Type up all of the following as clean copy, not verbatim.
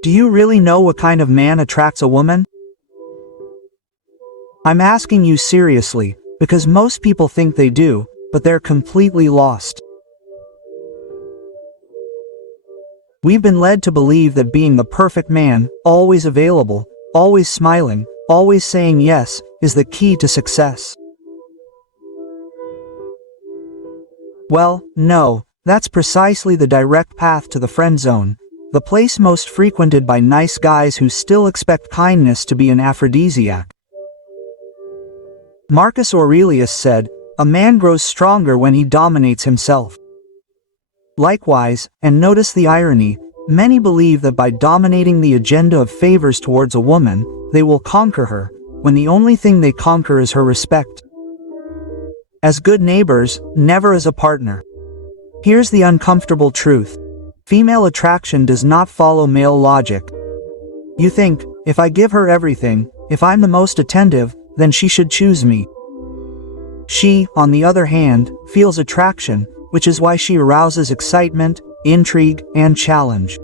Do you really know what kind of man attracts a woman? I'm asking you seriously, because most people think they do, but they're completely lost. We've been led to believe that being the perfect man, always available, always smiling, always saying yes, is the key to success. Well, no, that's precisely the direct path to the friend zone, the place most frequented by nice guys who still expect kindness to be an aphrodisiac. Marcus Aurelius said, "A man grows stronger when he dominates himself." Likewise, and notice the irony, many believe that by dominating the agenda of favors towards a woman, they will conquer her, when the only thing they conquer is her respect. As good neighbors, never as a partner. Here's the uncomfortable truth. Female attraction does not follow male logic. You think, if I give her everything, if I'm the most attentive, then she should choose me. She, on the other hand, feels attraction, which is why she arouses excitement, intrigue, and challenge.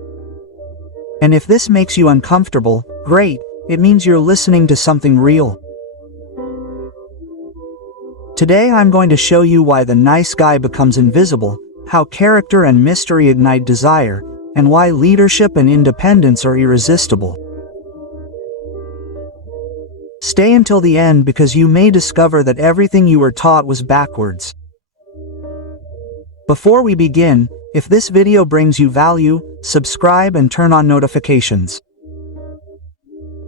And if this makes you uncomfortable, great, it means you're listening to something real. Today I'm going to show you why the nice guy becomes invisible, how character and mystery ignite desire, and why leadership and independence are irresistible. Stay until the end because you may discover that everything you were taught was backwards. Before we begin, if this video brings you value, subscribe and turn on notifications.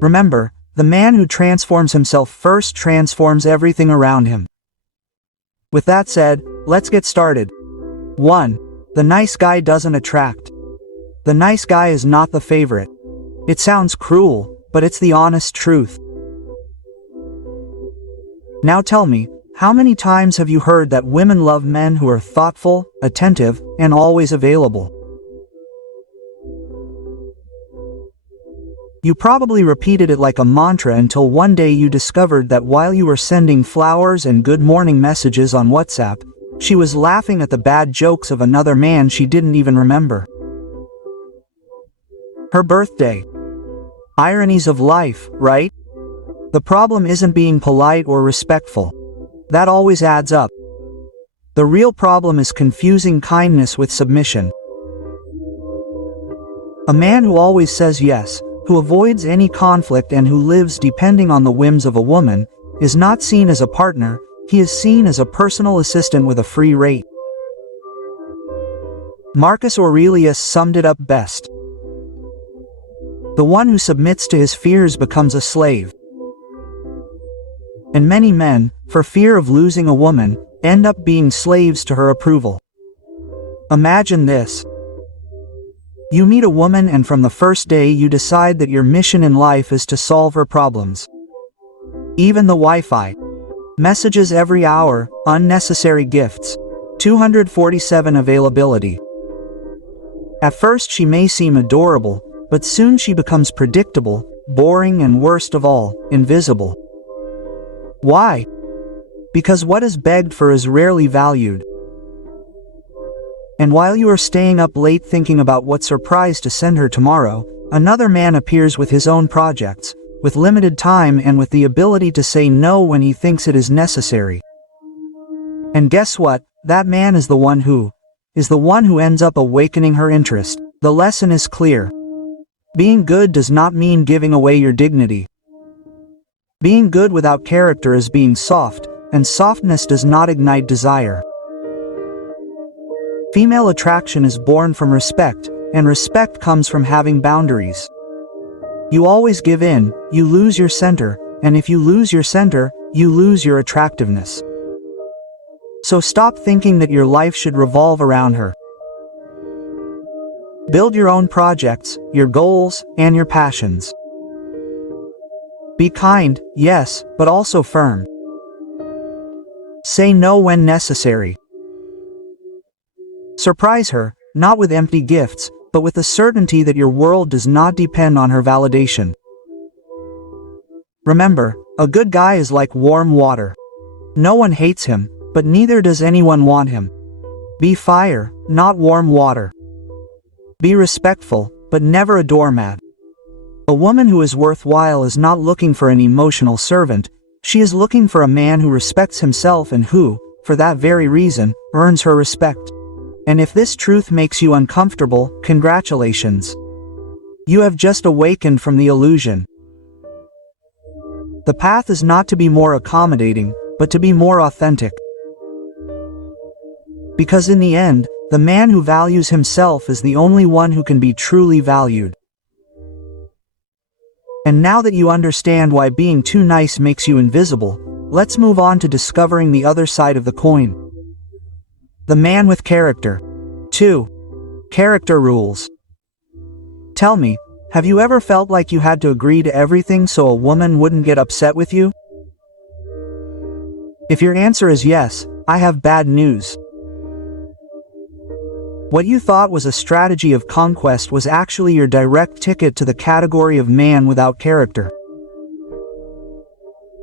Remember, the man who transforms himself first transforms everything around him. With that said, let's get started. 1. The nice guy doesn't attract. The nice guy is not the favorite. It sounds cruel, but it's the honest truth. Now tell me, how many times have you heard that women love men who are thoughtful, attentive, and always available? You probably repeated it like a mantra until one day you discovered that while you were sending flowers and good morning messages on WhatsApp, she was laughing at the bad jokes of another man she didn't even remember. Her birthday. Ironies of life, right? The problem isn't being polite or respectful. That always adds up. The real problem is confusing kindness with submission. A man who always says yes, who avoids any conflict and who lives depending on the whims of a woman, is not seen as a partner, he is seen as a personal assistant with a free rate. Marcus Aurelius summed it up best. The one who submits to his fears becomes a slave. And many men, for fear of losing a woman, end up being slaves to her approval. Imagine this. You meet a woman and from the first day you decide that your mission in life is to solve her problems. Even the Wi-Fi. Messages every hour, unnecessary gifts. 247 availability. At first she may seem adorable, but soon she becomes predictable, boring and worst of all, invisible. Why? Because what is begged for is rarely valued. And while you are staying up late thinking about what surprise to send her tomorrow, another man appears with his own projects, with limited time and with the ability to say no when he thinks it is necessary. And guess what? That man is the one who ends up awakening her interest. The lesson is clear. Being good does not mean giving away your dignity. Being good without character is being soft, and softness does not ignite desire. Female attraction is born from respect, and respect comes from having boundaries. You always give in, you lose your center, and if you lose your center, you lose your attractiveness. So stop thinking that your life should revolve around her. Build your own projects, your goals, and your passions. Be kind, yes, but also firm. Say no when necessary. Surprise her, not with empty gifts, but with the certainty that your world does not depend on her validation. Remember, a good guy is like warm water. No one hates him, but neither does anyone want him. Be fire, not warm water. Be respectful, but never a doormat. A woman who is worthwhile is not looking for an emotional servant, she is looking for a man who respects himself and who, for that very reason, earns her respect. And if this truth makes you uncomfortable, congratulations. You have just awakened from the illusion. The path is not to be more accommodating, but to be more authentic. Because in the end, the man who values himself is the only one who can be truly valued. And now that you understand why being too nice makes you invisible, let's move on to discovering the other side of the coin. The man with character. 2. Character rules. Tell me, have you ever felt like you had to agree to everything so a woman wouldn't get upset with you? If your answer is yes, I have bad news. What you thought was a strategy of conquest was actually your direct ticket to the category of man without character.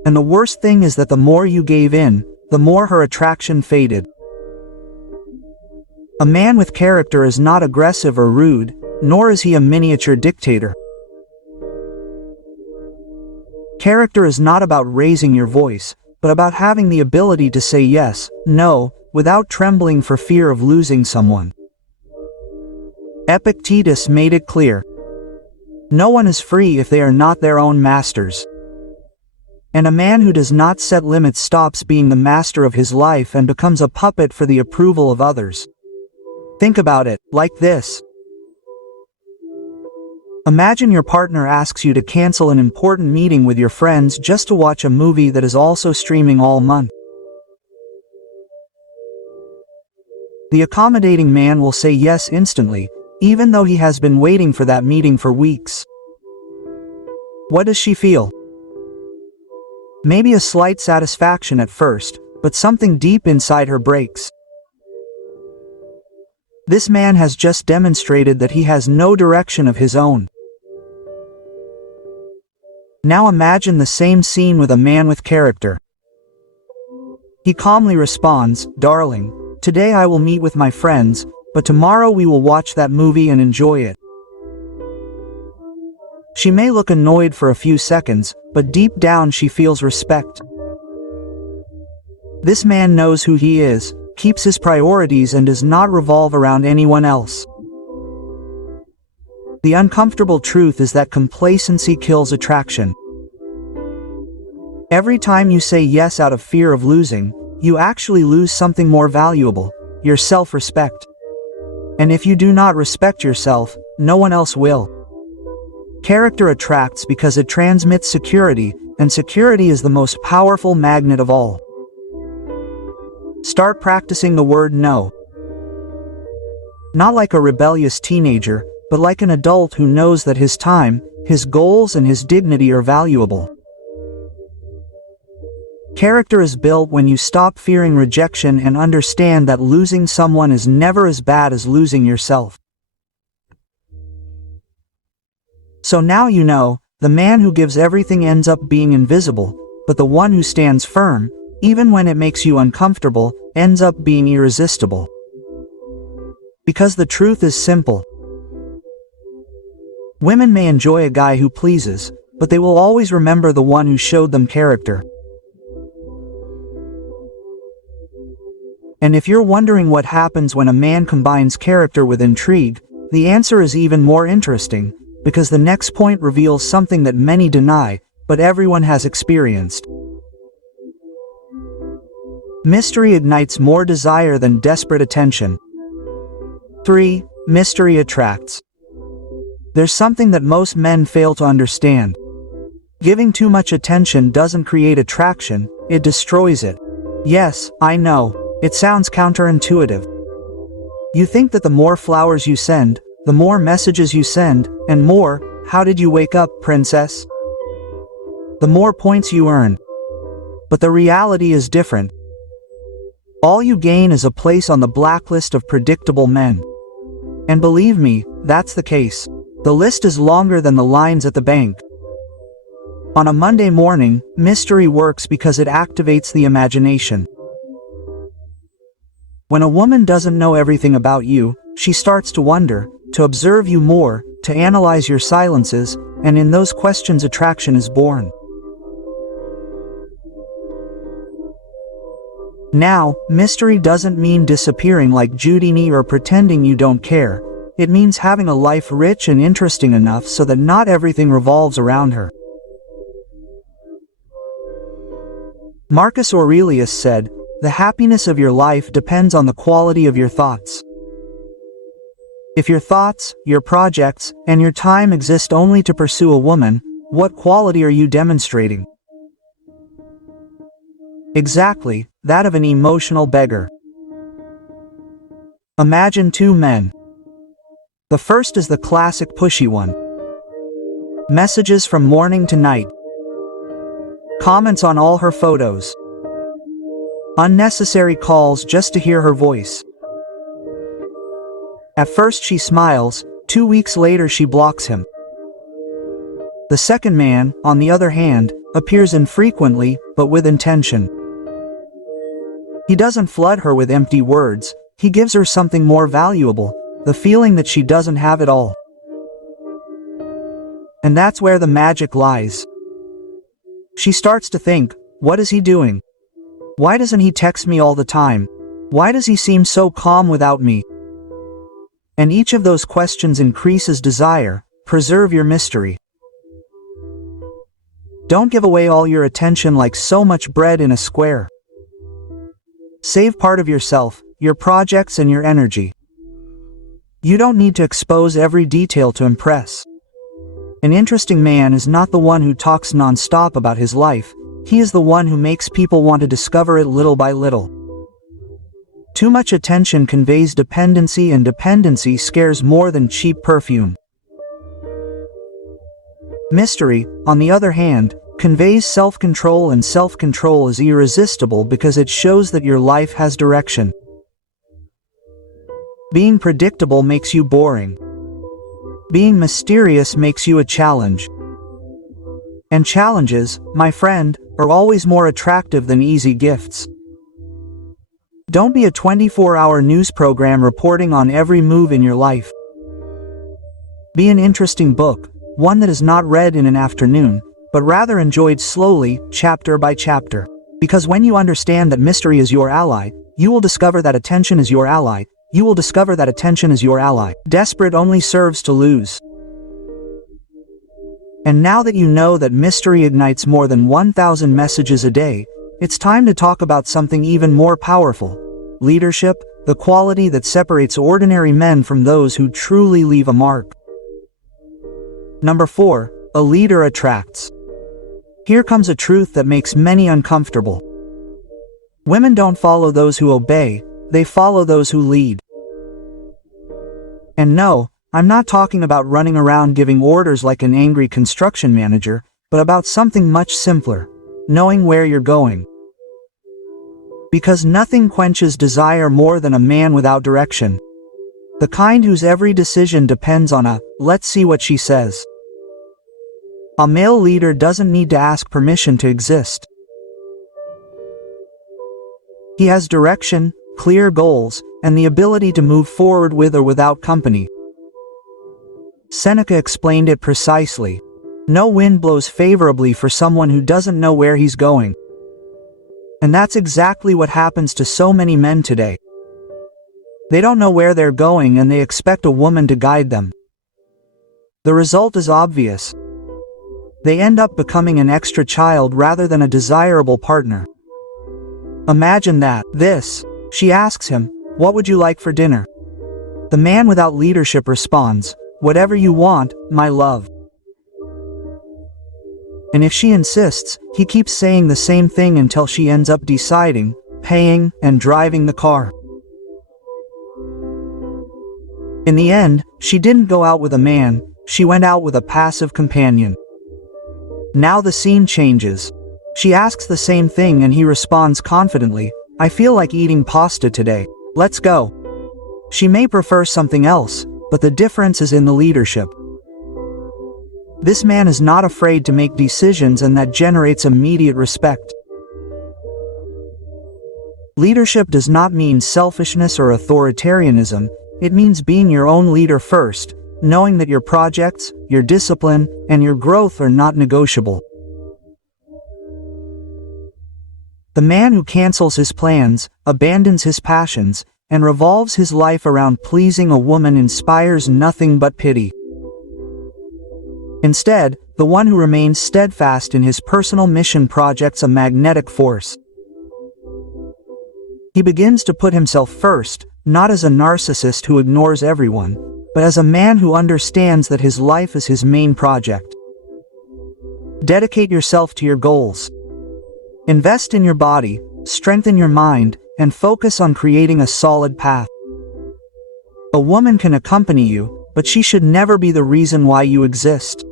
And the worst thing is that the more you gave in, the more her attraction faded. A man with character is not aggressive or rude, nor is he a miniature dictator. Character is not about raising your voice, but about having the ability to say yes, no, without trembling for fear of losing someone. Epictetus made it clear. No one is free if they are not their own masters. And a man who does not set limits stops being the master of his life and becomes a puppet for the approval of others. Think about it, like this. Imagine your partner asks you to cancel an important meeting with your friends just to watch a movie that is also streaming all month. The accommodating man will say yes instantly, even though he has been waiting for that meeting for weeks. What does she feel? Maybe a slight satisfaction at first, but something deep inside her breaks. This man has just demonstrated that he has no direction of his own. Now imagine the same scene with a man with character. He calmly responds, "Darling, today I will meet with my friends, but tomorrow we will watch that movie and enjoy it." She may look annoyed for a few seconds, but deep down she feels respect. This man knows who he is, keeps his priorities and does not revolve around anyone else. The uncomfortable truth is that complacency kills attraction. Every time you say yes out of fear of losing, you actually lose something more valuable, your self-respect. And if you do not respect yourself, no one else will. Character attracts because it transmits security, and security is the most powerful magnet of all. Start practicing the word no. Not like a rebellious teenager, but like an adult who knows that his time, his goals and his dignity are valuable. Character is built when you stop fearing rejection and understand that losing someone is never as bad as losing yourself. So now you know, the man who gives everything ends up being invisible, but the one who stands firm, even when it makes you uncomfortable, ends up being irresistible. Because the truth is simple. Women may enjoy a guy who pleases, but they will always remember the one who showed them character. And if you're wondering what happens when a man combines character with intrigue, the answer is even more interesting, because the next point reveals something that many deny, but everyone has experienced. Mystery ignites more desire than desperate attention. 3. Mystery attracts. There's something that most men fail to understand. Giving too much attention doesn't create attraction, it destroys it. Yes, I know. It sounds counterintuitive. You think that the more flowers you send, the more messages you send, and more, "How did you wake up, princess?" the more points you earn. But the reality is different. All you gain is a place on the blacklist of predictable men. And believe me, that's the case. The list is longer than the lines at the bank. On a Monday morning, mystery works because it activates the imagination. When a woman doesn't know everything about you, she starts to wonder, to observe you more, to analyze your silences, and in those questions attraction is born. Now, mystery doesn't mean disappearing like Houdini or pretending you don't care. It means having a life rich and interesting enough so that not everything revolves around her. Marcus Aurelius said, "The happiness of your life depends on the quality of your thoughts." If your thoughts, your projects, and your time exist only to pursue a woman, what quality are you demonstrating? Exactly, that of an emotional beggar. Imagine two men. The first is the classic pushy one. Messages from morning to night. Comments on all her photos. Unnecessary calls just to hear her voice. At first she smiles, 2 weeks later she blocks him. The second man, on the other hand, appears infrequently, but with intention. He doesn't flood her with empty words, he gives her something more valuable, the feeling that she doesn't have it all. And that's where the magic lies. She starts to think, what is he doing? Why doesn't he text me all the time? Why does he seem so calm without me? And each of those questions increases desire. Preserve your mystery. Don't give away all your attention like so much bread in a square. Save part of yourself, your projects and your energy. You don't need to expose every detail to impress. An interesting man is not the one who talks non-stop about his life, he is the one who makes people want to discover it little by little. Too much attention conveys dependency, and dependency scares more than cheap perfume. Mystery, on the other hand, conveys self-control, and self-control is irresistible because it shows that your life has direction. Being predictable makes you boring. Being mysterious makes you a challenge. And challenges, my friend, are always more attractive than easy gifts. Don't be a 24-hour news program reporting on every move in your life. Be an interesting book, one that is not read in an afternoon, but rather enjoyed slowly, chapter by chapter. Because when you understand that mystery is your ally, you will discover that attention is your ally. You will discover that attention is your ally. Desperate only serves to lose. And now that you know that mystery ignites more than 1,000 messages a day, it's time to talk about something even more powerful. Leadership, the quality that separates ordinary men from those who truly leave a mark. Number 4, a leader attracts. Here comes a truth that makes many uncomfortable. Women don't follow those who obey, they follow those who lead. And no, I'm not talking about running around giving orders like an angry construction manager, but about something much simpler, knowing where you're going. Because nothing quenches desire more than a man without direction. The kind whose every decision depends on a, let's see what she says. A male leader doesn't need to ask permission to exist. He has direction, clear goals, and the ability to move forward with or without company. Seneca explained it precisely. No wind blows favorably for someone who doesn't know where he's going. And that's exactly what happens to so many men today. They don't know where they're going and they expect a woman to guide them. The result is obvious. They end up becoming an extra child rather than a desirable partner. Imagine that. She asks him, "What would you like for dinner?" The man without leadership responds, "Whatever you want, my love." And if she insists, he keeps saying the same thing until she ends up deciding, paying, and driving the car. In the end, she didn't go out with a man, she went out with a passive companion. Now the scene changes. She asks the same thing and he responds confidently, "I feel like eating pasta today. Let's go." She may prefer something else, but the difference is in the leadership. This man is not afraid to make decisions, and that generates immediate respect. Leadership does not mean selfishness or authoritarianism, It means being your own leader first, knowing that your projects, your discipline, and your growth are not negotiable. The man who cancels his plans, abandons his passions, and revolves his life around pleasing a woman inspires nothing but pity. Instead, the one who remains steadfast in his personal mission projects a magnetic force. He begins to put himself first, not as a narcissist who ignores everyone, but as a man who understands that his life is his main project. Dedicate yourself to your goals. Invest in your body, strengthen your mind, and focus on creating a solid path. A woman can accompany you, but she should never be the reason why you exist.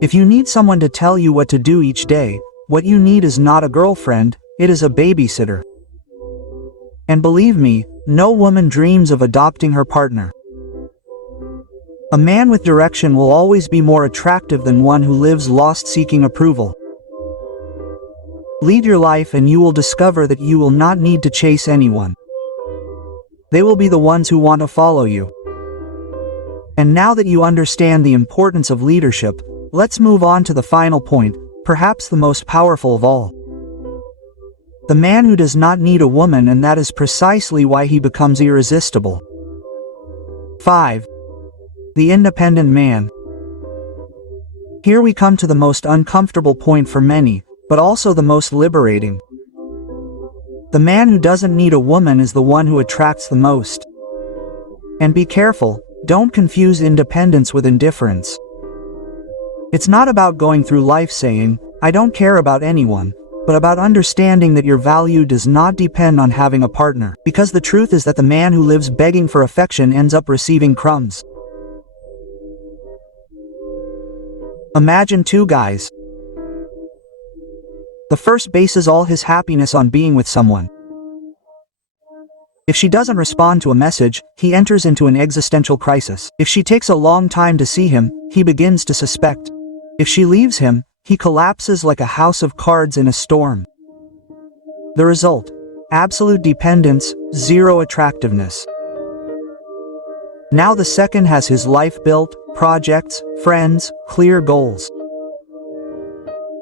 If you need someone to tell you what to do each day, what you need is not a girlfriend, it is a babysitter. And believe me, no woman dreams of adopting her partner. A man with direction will always be more attractive than one who lives lost seeking approval. Lead your life and you will discover that you will not need to chase anyone. They will be the ones who want to follow you. And now that you understand the importance of leadership, let's move on to the final point, perhaps the most powerful of all. The man who does not need a woman, and that is precisely why he becomes irresistible. 5. The independent man. Here we come to the most uncomfortable point for many, but also the most liberating. The man who doesn't need a woman is the one who attracts the most. And be careful, don't confuse independence with indifference. It's not about going through life saying, "I don't care about anyone," but about understanding that your value does not depend on having a partner, because the truth is that the man who lives begging for affection ends up receiving crumbs. Imagine two guys. The first bases all his happiness on being with someone. If she doesn't respond to a message, he enters into an existential crisis. If she takes a long time to see him, he begins to suspect. If she leaves him, he collapses like a house of cards in a storm. The result: absolute dependence, zero attractiveness. Now the second has his life built, projects, friends, clear goals.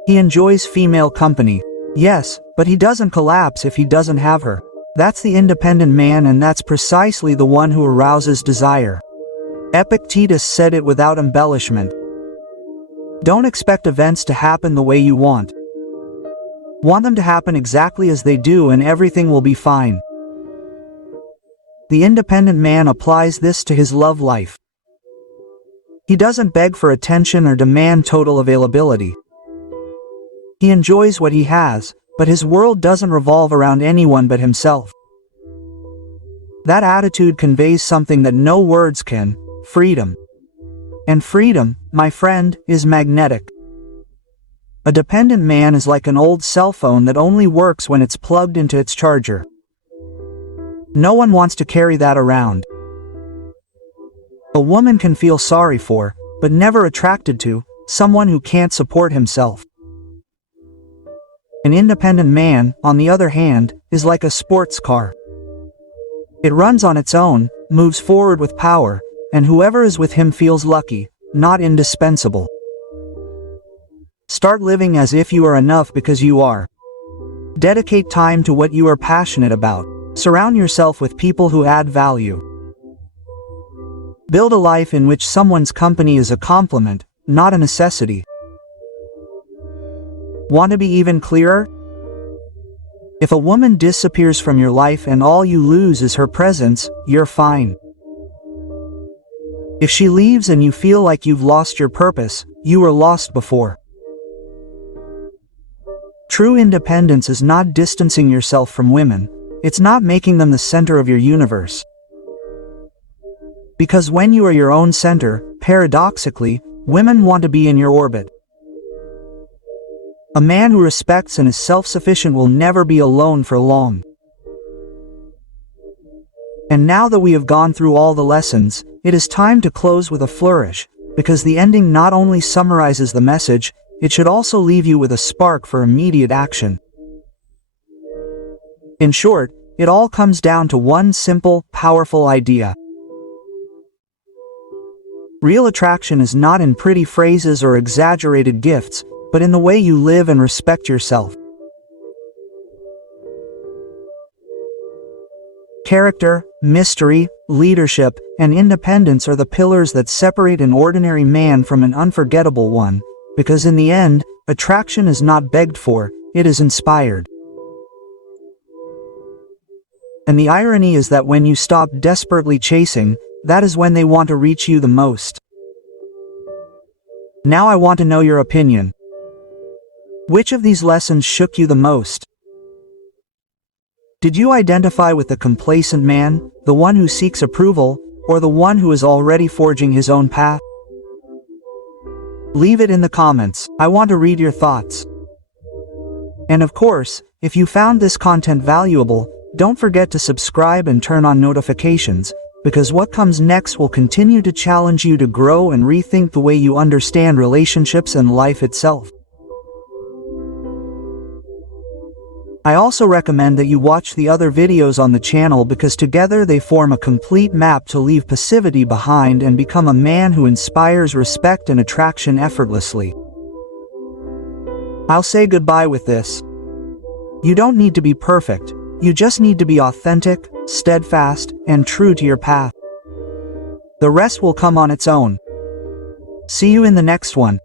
He enjoys female company, yes, but he doesn't collapse if he doesn't have her. That's the independent man, and that's precisely the one who arouses desire. Epictetus said it without embellishment. Don't expect events to happen the way you want. Want them to happen exactly as they do and everything will be fine. The independent man applies this to his love life. He doesn't beg for attention or demand total availability. He enjoys what he has, but his world doesn't revolve around anyone but himself. That attitude conveys something that no words can: freedom. And freedom, my friend, is magnetic. A dependent man is like an old cell phone that only works when it's plugged into its charger. No one wants to carry that around. A woman can feel sorry for, but never attracted to, someone who can't support himself. An independent man, on the other hand, is like a sports car. It runs on its own, moves forward with power, and whoever is with him feels lucky, not indispensable. Start living as if you are enough because you are. Dedicate time to what you are passionate about. Surround yourself with people who add value. Build a life in which someone's company is a compliment, not a necessity. Want to be even clearer? If a woman disappears from your life and all you lose is her presence, you're fine. If she leaves and you feel like you've lost your purpose, you were lost before. True independence is not distancing yourself from women. It's not making them the center of your universe. Because when you are your own center, paradoxically, women want to be in your orbit. A man who respects and is self-sufficient will never be alone for long. And now that we have gone through all the lessons, it is time to close with a flourish, because the ending not only summarizes the message, it should also leave you with a spark for immediate action. In short, It all comes down to one simple, powerful idea. Real attraction is not in pretty phrases or exaggerated gifts, but in the way you live and respect yourself. Character, mystery, leadership, and independence are the pillars that separate an ordinary man from an unforgettable one, because in the end, attraction is not begged for, it is inspired. And the irony is that when you stop desperately chasing, that is when they want to reach you the most. Now I want to know your opinion. Which of these lessons shook you the most? Did you identify with the complacent man, the one who seeks approval, or the one who is already forging his own path? Leave it in the comments, I want to read your thoughts. And of course, if you found this content valuable, don't forget to subscribe and turn on notifications, because what comes next will continue to challenge you to grow and rethink the way you understand relationships and life itself. I also recommend that you watch the other videos on the channel because together they form a complete map to leave passivity behind and become a man who inspires respect and attraction effortlessly. I'll say goodbye with this. You don't need to be perfect, you just need to be authentic, steadfast, and true to your path. The rest will come on its own. See you in the next one.